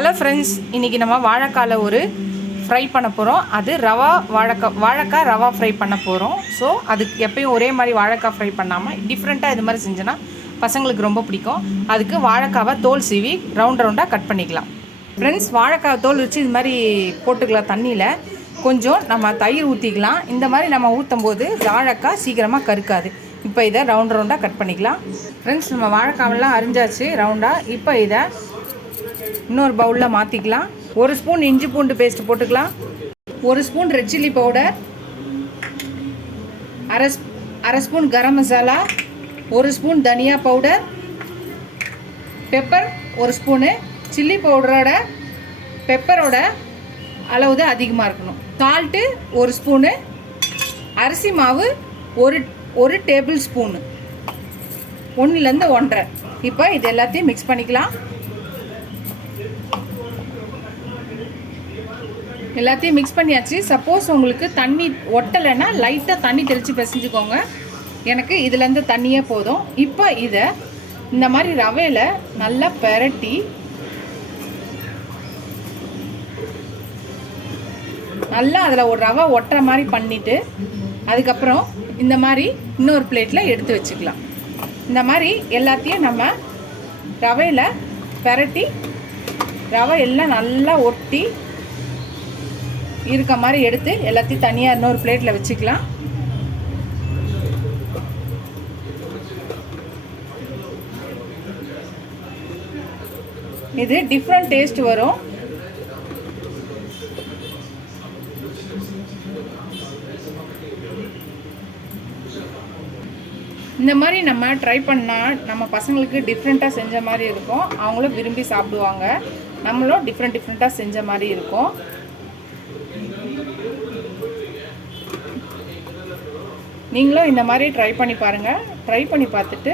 Hello friends, இன்றைக்கி நம்ம வாழைக்கால ஒரு ஃப்ரை பண்ண போகிறோம். அது வாழைக்காய் ரவா ஃப்ரை பண்ண போகிறோம். ஸோ அதுக்கு எப்பயும் ஒரே மாதிரி வாழைக்காய் ஃப்ரை பண்ணாமல் டிஃப்ரெண்ட்டாக இது மாதிரி செஞ்சோன்னா பசங்களுக்கு ரொம்ப பிடிக்கும். அதுக்கு வாழைக்காவை தோல் சீவி ரவுண்டாக கட் பண்ணிக்கலாம். ஃப்ரெண்ட்ஸ், வாழைக்காய் தோல் வச்சு இது மாதிரி போட்டுக்கலாம். தண்ணியில் கொஞ்சம் நம்ம தயிர் ஊற்றிக்கலாம். இந்த மாதிரி நம்ம ஊற்றும் போது வாழைக்காய் சீக்கிரமாக கருக்காது. இப்போ இதை ரவுண்டாக கட் பண்ணிக்கலாம். ஃப்ரெண்ட்ஸ், நம்ம வாழைக்காவெல்லாம் அரிஞ்சாச்சு ரவுண்டாக. இப்போ இதை இன்னொரு பவுலில் மாற்றிக்கலாம். 1 ஸ்பூன் இஞ்சி பூண்டு பேஸ்ட் போட்டுக்கலாம். 1 ஸ்பூன் ரெட் சில்லி பவுடர், அரை ஸ்பூன் கரம் மசாலா, 1 ஸ்பூன் தனியா பவுடர், பெப்பர் 1 ஸ்பூனு. சில்லி பவுடரோட பெப்பரோட அளவு தான் அதிகமாக இருக்கணும். சால்ட்டு 1 ஸ்பூனு, அரிசி மாவு ஒரு டேபிள் ஸ்பூனு, 1லேருந்து 1.5. இப்போ இது எல்லாத்தையும் மிக்ஸ் பண்ணிக்கலாம். எல்லாத்தையும் மிக்ஸ் பண்ணியாச்சு. சப்போஸ் உங்களுக்கு தண்ணி ஒட்டலைன்னா லைட்டாக தண்ணி தெளித்து பிசைஞ்சுக்கோங்க. எனக்கு இதுலேருந்து தண்ணியே போதும். இப்போ இதை இந்த மாதிரி ரவையில் நல்லா பெரட்டி நல்லா அதில் ஒரு ரவை ஒட்டுற மாதிரி பண்ணிவிட்டு அதுக்கப்புறம் இந்த மாதிரி இன்னொரு பிளேட்டில் எடுத்து வச்சுக்கலாம். இந்த மாதிரி எல்லாத்தையும் நம்ம ரவையில் பெரட்டி ரவை எல்லாம் நல்லா ஒட்டி இருக்க மாதிரி எடுத்து எல்லாத்தையும் தனியாக இன்னொரு பிளேட்டில் வச்சுக்கலாம். இது டிஃப்ரெண்ட் டேஸ்ட் வரும். இந்த மாதிரி நம்ம ட்ரை பண்ணால் நம்ம பசங்களுக்கு டிஃப்ரெண்ட்டாக செஞ்ச மாதிரி இருக்கும். அவங்களும் விரும்பி சாப்பிடுவாங்க. நம்மளும் டிஃப்ரெண்ட்டாக செஞ்ச மாதிரி இருக்கும். நீங்களும் இந்த மாதிரி ட்ரை பண்ணி பாருங்கள். ட்ரை பண்ணி பார்த்துட்டு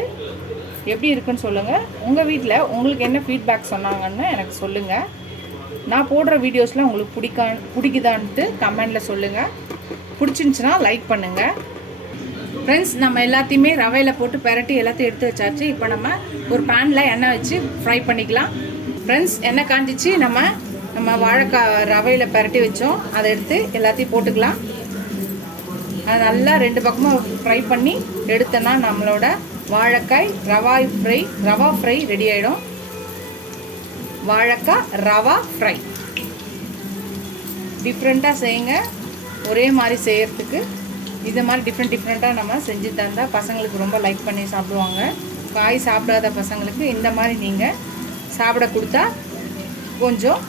எப்படி இருக்குன்னு சொல்லுங்கள். உங்கள் வீட்டில் உங்களுக்கு என்ன ஃபீட்பேக் சொன்னாங்கன்னு எனக்கு சொல்லுங்கள். நான் போடுற வீடியோஸில் உங்களுக்கு பிடிக்குதான்ட்டு கமெண்டில் சொல்லுங்கள். பிடிச்சிருந்துச்சுன்னா லைக் பண்ணுங்கள். ஃப்ரெண்ட்ஸ், நம்ம எல்லாத்தையுமே ரவையில் போட்டு பெரட்டி எல்லாத்தையும் எடுத்து வச்சாச்சு. இப்போ நம்ம ஒரு பேனில் எண்ணெய் வச்சு ஃப்ரை பண்ணிக்கலாம். ஃப்ரெண்ட்ஸ், எண்ணெய் காஞ்சிச்சு. நம்ம வாழைக்காய் ரவையில் பெரட்டி வச்சோம். அதை எடுத்து எல்லாத்தையும் போட்டுக்கலாம். அது நல்லா 2 பக்கமும் ஃப்ரை பண்ணி எடுத்தோன்னா நம்மளோட வாழைக்காய் ரவா ஃப்ரை ரெடி ஆகிடும். வாழைக்காய் ரவா ஃப்ரை டிஃப்ரெண்ட்டாக செய்யுங்க. ஒரே மாதிரி செய்கிறதுக்கு இந்த மாதிரி டிஃப்ரெண்ட்டாக நம்ம செஞ்சு தந்தால் பசங்களுக்கு ரொம்ப லைக் பண்ணி சாப்பிடுவாங்க. காய் சாப்பிடாத பசங்களுக்கு இந்த மாதிரி நீங்கள் சாப்பிட கொடுத்தா கொஞ்சம்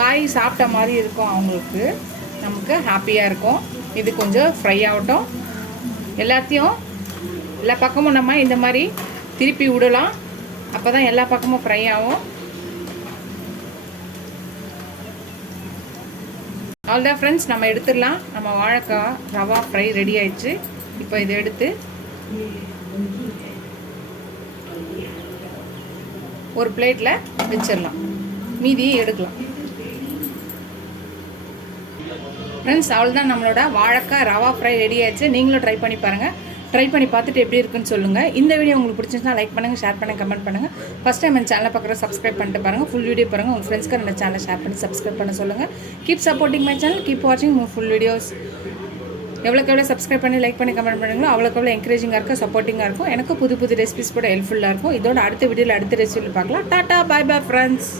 காய் சாப்பிட்ட மாதிரி இருக்கும். அவங்களுக்கு நமக்கு ஹாப்பியாக இருக்கும். இது கொஞ்சம் ஃப்ரை ஆகட்டும். எல்லா பக்கமும் நம்ம இந்த மாதிரி திருப்பி விடலாம். அப்போ தான் எல்லா பக்கமும் ஃப்ரை ஆகும். அவ்வளோதான் ஃப்ரெண்ட்ஸ், நம்ம எடுத்துடலாம். நம்ம வாழைக்காய் ரவா ஃப்ரை ரெடி ஆயிடுச்சு. இப்போ இதை எடுத்து ஒரு பிளேட்டில் வச்சிடலாம். மீதியை எடுக்கலாம். ஃப்ரெண்ட்ஸ், அவ்வளோதான் நம்மளோட வாழைக்காய் ரவா ஃப்ரை ரெடி ஆயிடுச்சு. நீங்களும் ட்ரை பண்ணி பாருங்கள். ட்ரை பண்ணி பார்த்துட்டு எப்படி இருக்குன்னு சொல்லுங்கள். இந்த வீடியோ உங்களுக்கு பிடிச்சிருந்துச்சுன்னா லைக் பண்ணுங்கள், ஷேர் பண்ணுங்கள், கமெண்ட் பண்ணுங்கள். ஃபஸ்ட் டைம் என் சேனலை பார்க்குற சப்ஸ்கிரைப் பண்ணிட்டு பாருங்கள். ஃபுல் வீடியோ பாருங்கள். உங்கள் ஃப்ரெண்ட்ஸ்க்கு என்னோட சேனலை ஷேர் பண்ணி சப்ஸ்கிரைப் பண்ண சொல்லுங்கள். Keep supporting my channel, keep வாட்சிங் ஃபுல் வீடியோஸ். எவ்வளோக்கு சப்ஸ்கிரைப் பண்ணி லைக் பண்ணி கமெண்ட் பண்ணுங்களோ அவ்வளோக்கு என்கரேஜிங்காக இருக்கும், சப்போர்ட்டிங்காக இருக்கும். எனக்கு புது ரெசிபிஸ் கூட ஹெல்ப்ஃபுல்லாக இருக்கும். இதோட அடுத்த வீடியோவில் அடுத்த ரெசிபியில் பார்க்கலாம். டாட்டா, பாய் பாய் ஃப்ரெண்ட்ஸ்.